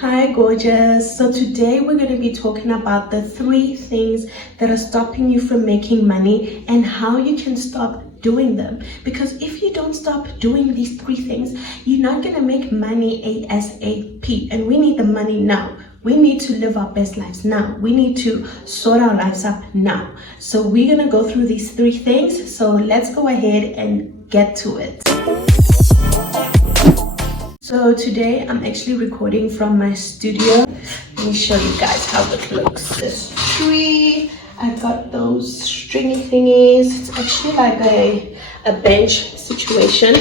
Hi gorgeous. So today we're going to be talking about the 3 things that are stopping you from making money and how you can stop doing them. Because if you don't stop doing these 3 things, you're not going to make money ASAP, and we need the money now. We need to live our best lives now. We need to sort our lives up now. So we're going to go through these 3 things. So let's go ahead and get to it. So today I'm actually recording from my studio. Let me show you guys how it looks. This tree, I got those stringy thingies. It's actually like a bench situation.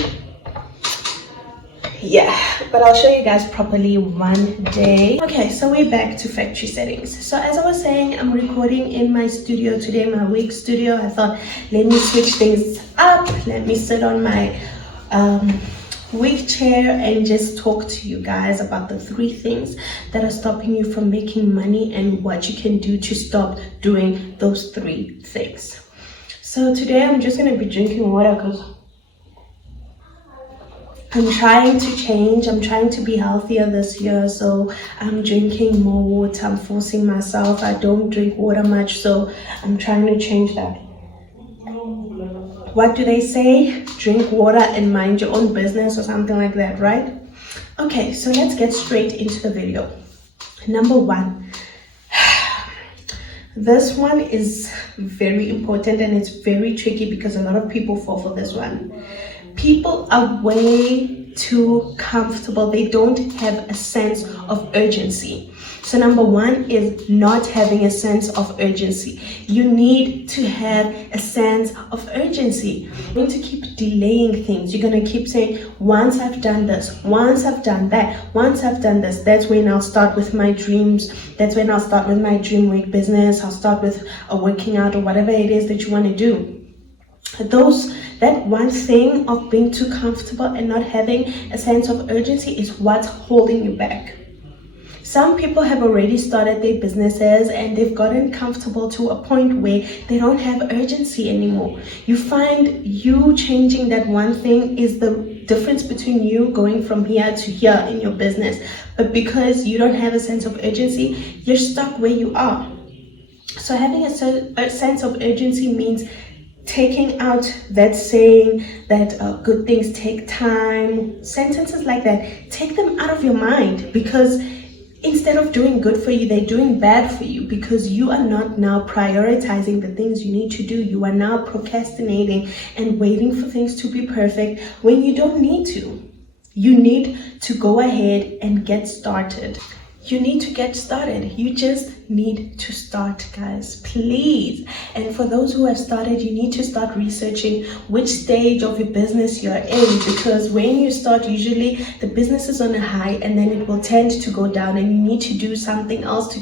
Yeah, but I'll show you guys properly one day. Okay, so we're back to factory settings. So as I was saying, I'm recording in my studio today, my wig studio. I thought, let me switch things up. Let me sit on my wig chair and just talk to you guys about the 3 things that are stopping you from making money and what you can do to stop doing those 3 things. So today I'm just going to be drinking water because I'm trying to change. I'm trying to be healthier this year, so I'm drinking more water. I'm forcing myself. I don't drink water much, so I'm trying to change that. What do they say? Drink water and mind your own business or something like that, right? Okay, so let's get straight into the video. Number 1. This one is very important and it's very tricky because a lot of people fall for this one. People are way too comfortable. They don't have a sense of urgency. So number 1 is not having a sense of urgency. You need to have a sense of urgency. You're going to keep delaying things. You're going to keep saying, once I've done this, once I've done that, once I've done this, that's when I'll start with my dreams. That's when I'll start with my dream wig business. I'll start with a working out or whatever it is that you want to do. That one thing of being too comfortable and not having a sense of urgency is what's holding you back. Some people have already started their businesses and they've gotten comfortable to a point where they don't have urgency anymore. You find you changing that one thing is the difference between you going from here to here in your business. But because you don't have a sense of urgency, you're stuck where you are. So having a sense of urgency means taking out that saying that good things take time, sentences like that. Take them out of your mind, because instead of doing good for you, they're doing bad for you, because you are not now prioritizing the things you need to do. You are now procrastinating and waiting for things to be perfect when you don't need to. You need to go ahead and get started. You need to get started. You just need to start, guys, please. And for those who have started, you need to start researching which stage of your business you're in, because when you start, usually the business is on a high and then it will tend to go down and you need to do something else to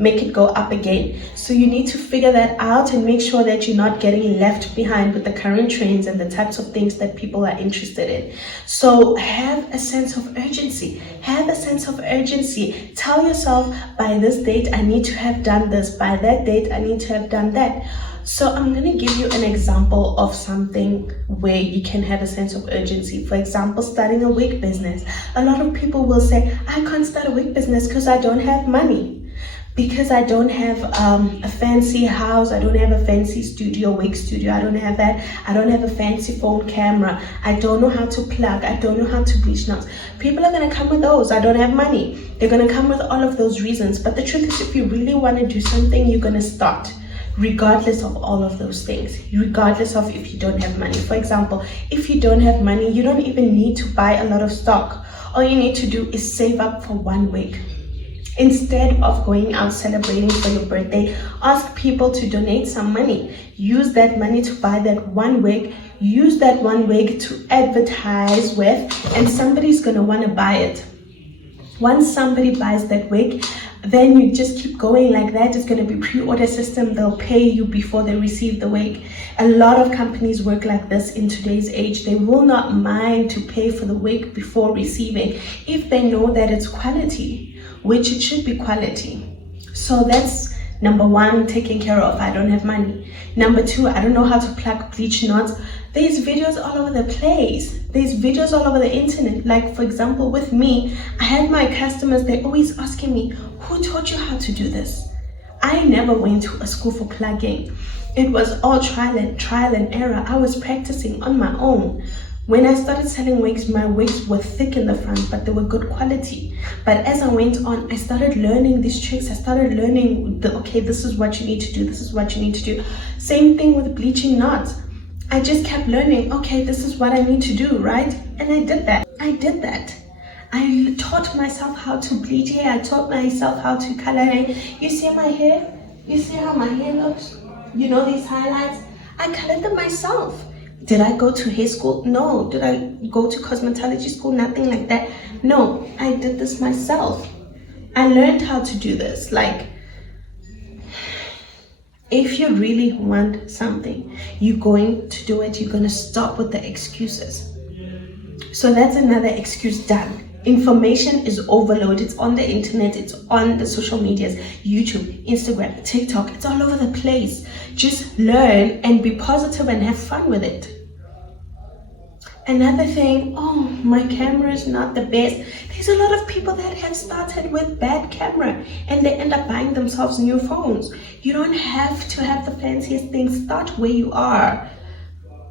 make it go up again. So you need to figure that out and make sure that you're not getting left behind with the current trends and the types of things that people are interested in. So have a sense of urgency. Have a sense of urgency. Tell yourself, by this date I need to have done this, by that date I need to have done that. So I'm going to give you an example of something where you can have a sense of urgency. For example, starting a wig business. A lot of people will say, I can't start a wig business because I don't have money. Because I don't have a fancy house, I don't have a fancy studio, wig studio, I don't have that. I don't have a fancy phone camera. I don't know how to plug. I don't know how to bleach knots. People are going to come with those. I don't have money. They're going to come with all of those reasons. But the truth is, if you really want to do something, you're going to start, regardless of all of those things, regardless of if you don't have money. For example, if you don't have money, you don't even need to buy a lot of stock. All you need to do is save up for one wig. Instead of going out celebrating for your birthday, ask people to donate some money. Use that money to buy that one wig. Use that one wig to advertise with, and somebody's going to want to buy it. Once somebody buys that wig, then you just keep going like that. It's going to be pre-order system. They'll pay you before they receive the wig. A lot of companies work like this in today's age. They will not mind to pay for the wig before receiving if they know that it's quality, which it should be quality. So that's number 1, taken care of. I don't have money. Number 2, I don't know how to plug bleach knots. There's videos all over the place. There's videos all over the internet. Like, for example, with me, I had my customers, they're always asking me, who taught you how to do this? I never went to a school for plugging. It was all trial and error. I was practicing on my own. When I started selling wigs, my wigs were thick in the front, but they were good quality. But as I went on, I started learning these tricks. I started learning, okay, this is what you need to do. This is what you need to do. Same thing with bleaching knots. I just kept learning, okay, this is what I need to do, right? And I did that. I taught myself how to bleach hair. I taught myself how to color hair. You see my hair? You see how my hair looks? You know these highlights? I colored them myself. Did I go to hair school? No. Did I go to cosmetology school? Nothing like that. No, I did this myself. I learned how to do this. Like, if you really want something, you're going to do it. You're going to stop with the excuses. So that's another excuse done. Information is overload. It's on the internet. It's on the social medias, YouTube, Instagram, TikTok. It's all over the place. Just learn and be positive and have fun with it. Another thing, oh, my camera is not the best. There's a lot of people that have started with bad camera and they end up buying themselves new phones. You don't have to have the fanciest things. Start where you are.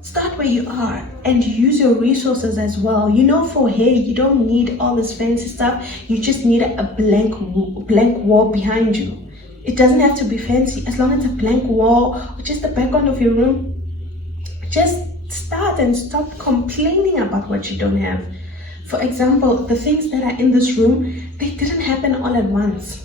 Start where you are and use your resources as well. You know, for hair, you don't need all this fancy stuff. You just need a blank wall behind you. It doesn't have to be fancy. As long as it's a blank wall or just the background of your room, just start and stop complaining about what you don't have. For example, the things that are in this room, they didn't happen all at once.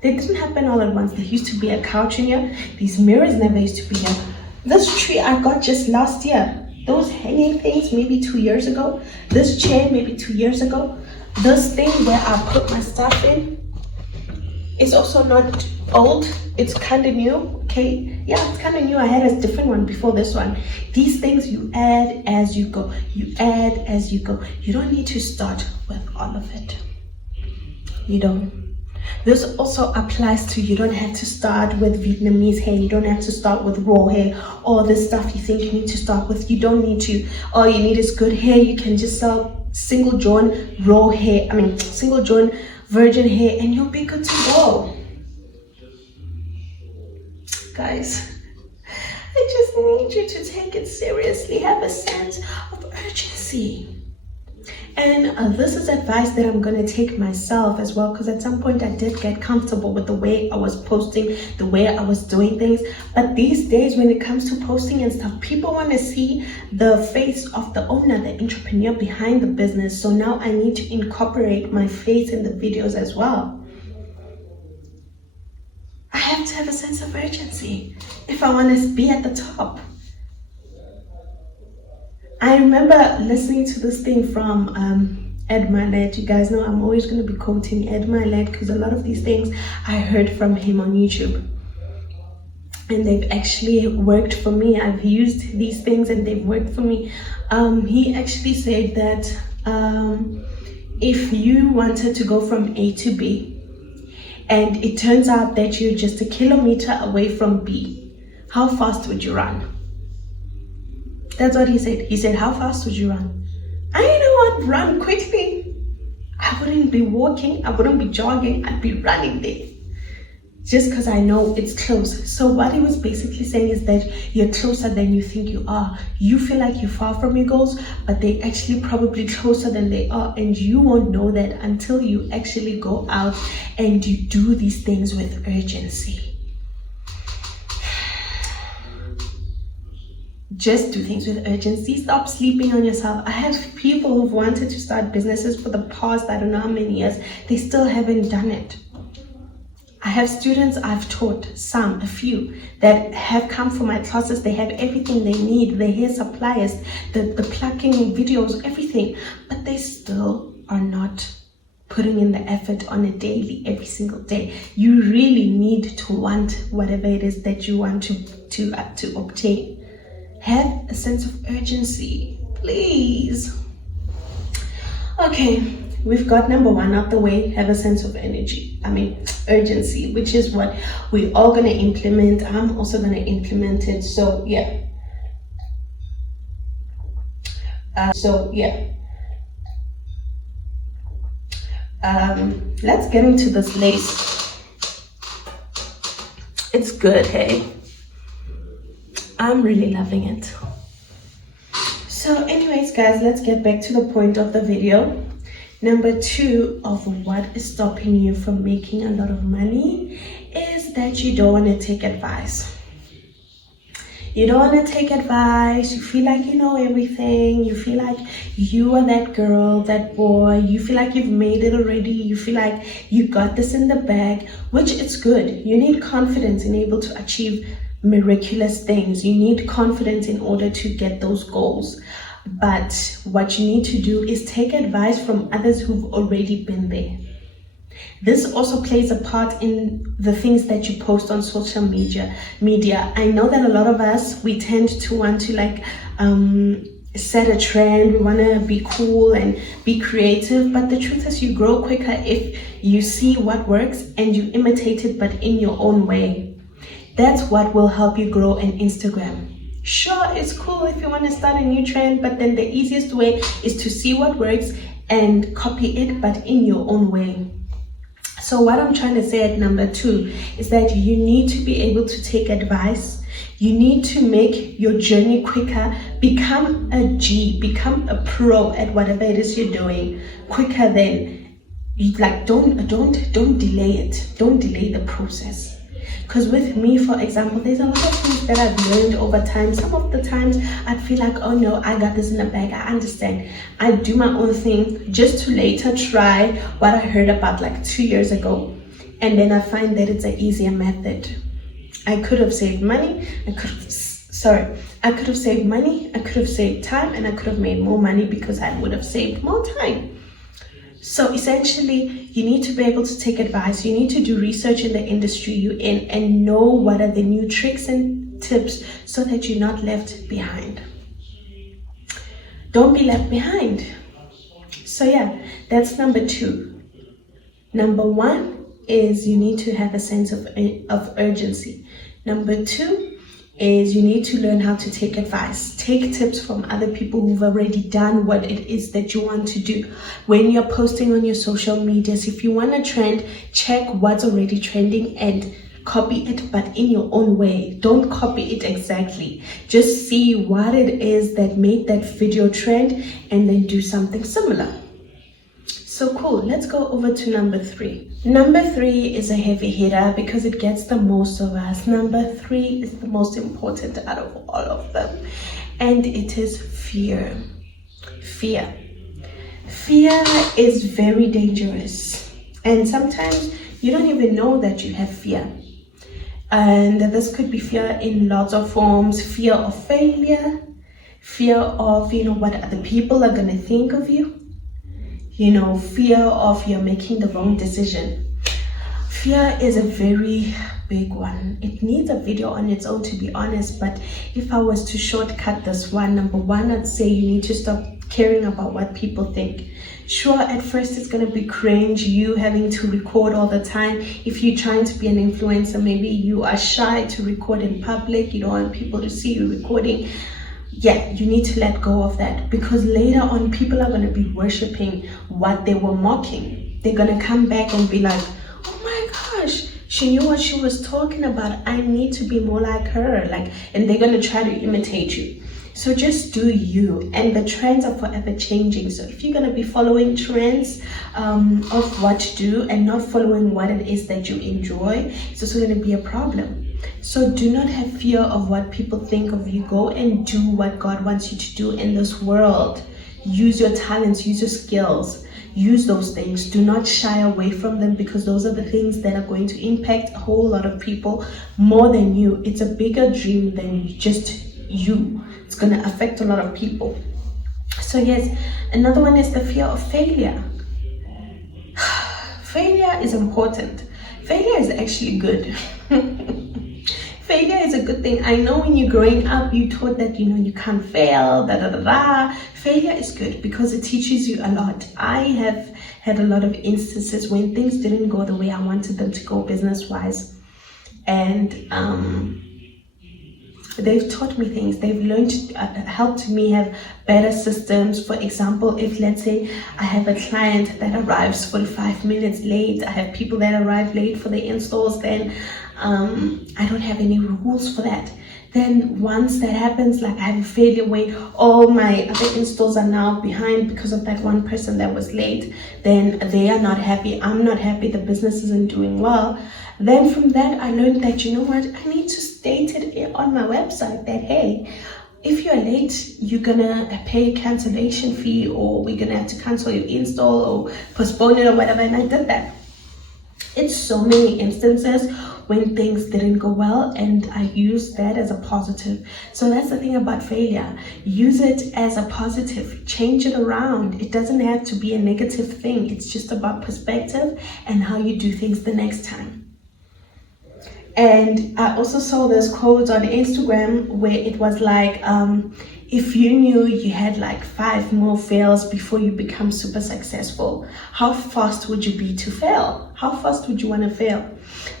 There used to be a couch in here. These mirrors never used to be here. This tree I got just last year. Those hanging things maybe 2 years ago. This chair maybe 2 years ago. This thing where I put my stuff in is also not old. It's kind of new. Okay, yeah, it's kind of new. I had a different one before this one. These things you add as you go. You add as you go. You don't need to start with all of it. You don't. This also applies to, you don't have to start with Vietnamese hair. You don't have to start with raw hair. All this stuff you think you need to start with, you don't need to. All you need is good hair. You can just sell single joint single joint virgin hair and you'll be good to go. Guys, I just need you to take it seriously. Have a sense of urgency. And this is advice that I'm going to take myself as well, because at some point I did get comfortable with the way I was posting, the way I was doing things. But these days when it comes to posting and stuff, people want to see the face of the owner, the entrepreneur behind the business. So now I need to incorporate my face in the videos as well. I have to have a sense of urgency if I want to be at the top. I remember listening to this thing from Ed Milet. You guys know I'm always going to be quoting Ed Milet because a lot of these things I heard from him on YouTube. And they've actually worked for me. I've used these things and they've worked for me. He actually said that if you wanted to go from A to B and it turns out that you're just a kilometer away from B, how fast would you run? That's what he said. He said, how fast would you run? I know I'd run quickly. I wouldn't be walking. I wouldn't be jogging. I'd be running there. Just because I know it's close. So what he was basically saying is that you're closer than you think you are. You feel like you're far from your goals, but they're actually probably closer than they are. And you won't know that until you actually go out and you do these things with urgency. Just do things with urgency. Stop sleeping on yourself. I have people who've wanted to start businesses for the past, I don't know how many years. They still haven't done it. I have students I've taught, a few, that have come for my classes. They have everything they need, the hair suppliers, the plucking videos, everything. But they still are not putting in the effort on a daily, every single day. You really need to want whatever it is that you want to obtain. Have a sense of urgency, please. Okay, we've got number one out the way. Have a sense of urgency, which is what we're all going to implement. I'm also going to implement it. So yeah, So yeah, let's get into this lace. It's good, hey? I'm really loving it. So anyways, guys, let's get back to the point of the video. Number 2 of what is stopping you from making a lot of money is that you don't want to take advice. You don't want to take advice. You feel like you know everything. You feel like you are that girl, that boy. You feel like you've made it already. You feel like you got this in the bag, which it's good. You need confidence in able to achieve miraculous things. You need confidence in order to get those goals. But what you need to do is take advice from others who've already been there. This also plays a part in the things that you post on social media. I know that a lot of us, we tend to want to like set a trend. We want to be cool and be creative, but the truth is you grow quicker if you see what works and you imitate it, but in your own way. That's what will help you grow on Instagram. Sure, it's cool if you want to start a new trend, but then the easiest way is to see what works and copy it, but in your own way. So what I'm trying to say at number 2 is that you need to be able to take advice. You need to make your journey quicker. Become a G, become a pro at whatever it is you're doing quicker than you. Like don't delay it. Don't delay the process. Because with me, for example, there's a lot of things that I've learned over time. Some of the times I'd feel like, oh no, I got this in the bag. I understand. I do my own thing just to later try what I heard about like 2 years ago. And then I find that it's an easier method. I could have saved money. I could have saved money. I could have saved time, and I could have made more money because I would have saved more time. So essentially, you need to be able to take advice. You need to do research in the industry you're in and know what are the new tricks and tips so that you're not left behind. Don't be left behind. So yeah, that's number 2. Number 1 is you need to have a sense of urgency. Number 2 is you need to learn how to take advice. Take tips from other people who've already done what it is that you want to do. When you're posting on your social medias, if you want a trend, check what's already trending and copy it, but in your own way. Don't copy it exactly. Just see what it is that made that video trend and then do something similar. So cool, let's go over to number 3. Number 3 is a heavy hitter because it gets the most of us. Number 3 is the most important out of all of them, and it is fear. Fear is very dangerous, and sometimes you don't even know that you have fear. And this could be fear in lots of forms. Fear of failure, fear of what other people are going to think of you. Fear of you're making the wrong decision. Fear is a very big one. It needs a video on its own, to be honest. But if I was to shortcut this one, number 1, I'd say you need to stop caring about what people think. Sure, at first it's going to be cringe, you having to record all the time. If you're trying to be an influencer, maybe you are shy to record in public. You don't want people to see you recording. Yeah, you need to let go of that, because later on people are going to be worshipping what they were mocking. They're going to come back and be like, oh my gosh, she knew what she was talking about. I need to be more like her. And they're going to try to imitate you. So just do you, and the trends are forever changing. So if you're going to be following trends of what to do and not following what it is that you enjoy, it's also going to be a problem. So do not have fear of what people think of you. Go and do what God wants you to do in this world. Use your talents, use your skills, use those things. Do not shy away from them, because those are the things that are going to impact a whole lot of people more than you. It's a bigger dream than just you. It's going to affect a lot of people. So yes, another one is the fear of failure. Failure is important. Failure is actually good. Failure is a good thing. I know when you're growing up, you taught that, you can't fail, Failure is good because it teaches you a lot. I have had a lot of instances when things didn't go the way I wanted them to go business-wise. And they've taught me things. They've learned, helped me have better systems. For example, if let's say I have a client that arrives 45 minutes late, I have people that arrive late for the installs, then I don't have any rules for that. Then once that happens, like I have a failure where all my other installs are now behind because of that one person that was late, then they are not happy, I'm not happy, the business isn't doing well. Then from that, I learned that, you know what, I need to state it on my website that, hey, if you're late, you're gonna pay a cancellation fee, or we're gonna have to cancel your install or postpone it or whatever. And I did that. It's so many instances when things didn't go well, and I used that as a positive. So that's the thing about failure. Use it as a positive. Change it around. It doesn't have to be a negative thing. It's just about perspective and how you do things the next time. And I also saw this quote on Instagram where it was like, if you knew you had like 5 more fails before you become super successful, how fast would you be to fail? How fast would you want to fail?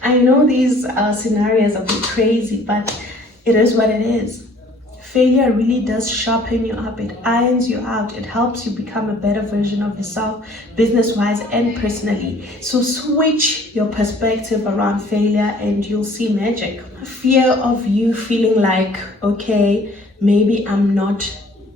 I know these scenarios are a bit crazy, but it is what it is. Failure really does sharpen you up. It irons you out. It helps you become a better version of yourself, business-wise and personally. So switch your perspective around failure and you'll see magic. Fear of you feeling like, okay, maybe I'm not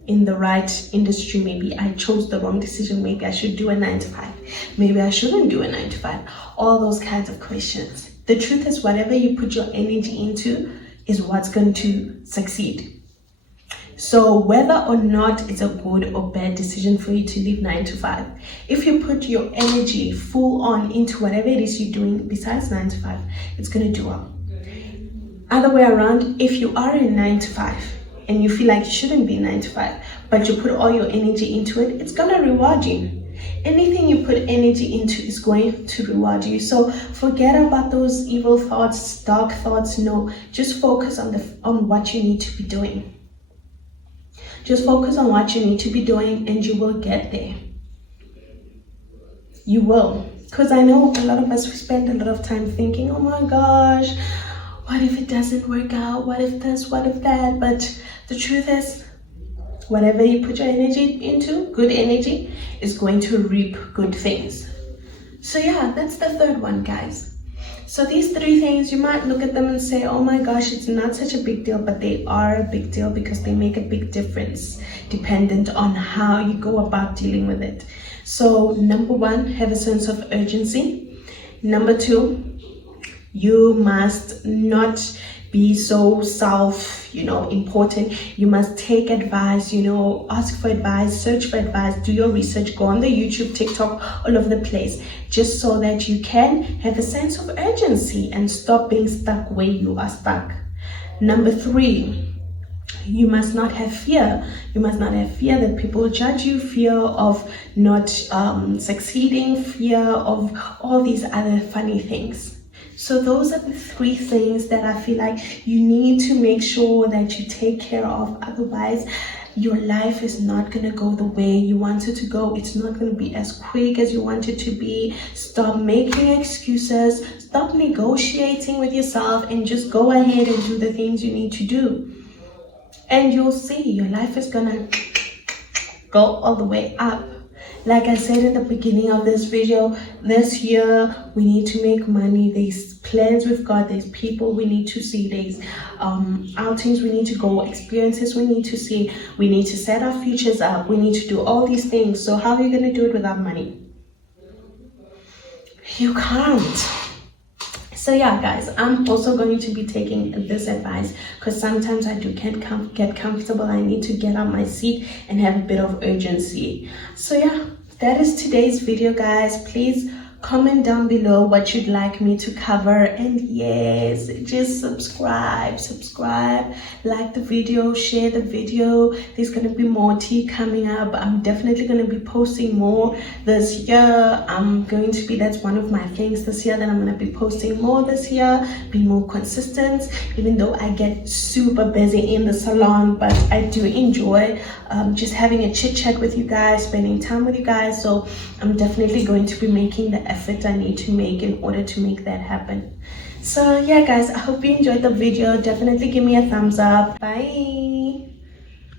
in the right industry. Maybe I chose the wrong decision. Maybe I should do a 9-to-5. Maybe I shouldn't do a 9-to-5. All those kinds of questions. The truth is, whatever you put your energy into is what's going to succeed. So whether or not it's a good or bad decision for you to leave 9-to-5, if you put your energy full on into whatever it is you're doing besides 9-to-5, it's going to do well. Other way around, if you are in 9-to-5 and you feel like you shouldn't be 9-to-5, but you put all your energy into it, it's going to reward you. Anything you put energy into is going to reward you. So forget about those evil thoughts, dark thoughts. No, just focus on what you need to be doing. Just focus on what you need to be doing and you will get there. You will. Because I know a lot of us spend a lot of time thinking, oh my gosh, what if it doesn't work out? What if this? What if that? But the truth is, whatever you put your energy into, good energy, is going to reap good things. So yeah, that's the third one, guys. So these 3 things, you might look at them and say, oh my gosh, it's not such a big deal, but they are a big deal because they make a big difference dependent on how you go about dealing with it. So number 1, have a sense of urgency. Number 2, you must not be so important. You must take advice, ask for advice, search for advice, do your research, go on the YouTube, TikTok, all over the place, just so that you can have a sense of urgency and stop being stuck where you are stuck. Number 3, you must not have fear. You must not have fear that people will judge you, fear of not succeeding, fear of all these other funny things. So those are the 3 things that I feel like you need to make sure that you take care of. Otherwise, your life is not going to go the way you want it to go. It's not going to be as quick as you want it to be. Stop making excuses. Stop negotiating with yourself and just go ahead and do the things you need to do. And you'll see your life is going to go all the way up. Like I said in the beginning of this video, this year we need to make money. There's plans we've got, there's people we need to see, there's outings we need to go, experiences we need to see, we need to set our futures up, we need to do all these things. So how are you going to do it without money? You can't. So yeah, guys, I'm also going to be taking this advice because sometimes I do can't get comfortable. I need to get on my seat and have a bit of urgency. So yeah, that is today's video, guys. Please comment down below what you'd like me to cover, and yes, just subscribe, like the video, share the video. There's going to be more tea coming up. I'm definitely going to be posting more this year. That's one of my things this year, that I'm going to be posting more this year, be more consistent, even though I get super busy in the salon. But I do enjoy just having a chit chat with you guys, spending time with you guys. So I'm definitely going to be making the effort I need to make in order to make that happen. So yeah guys, I hope you enjoyed the video. Definitely give me a thumbs up. Bye.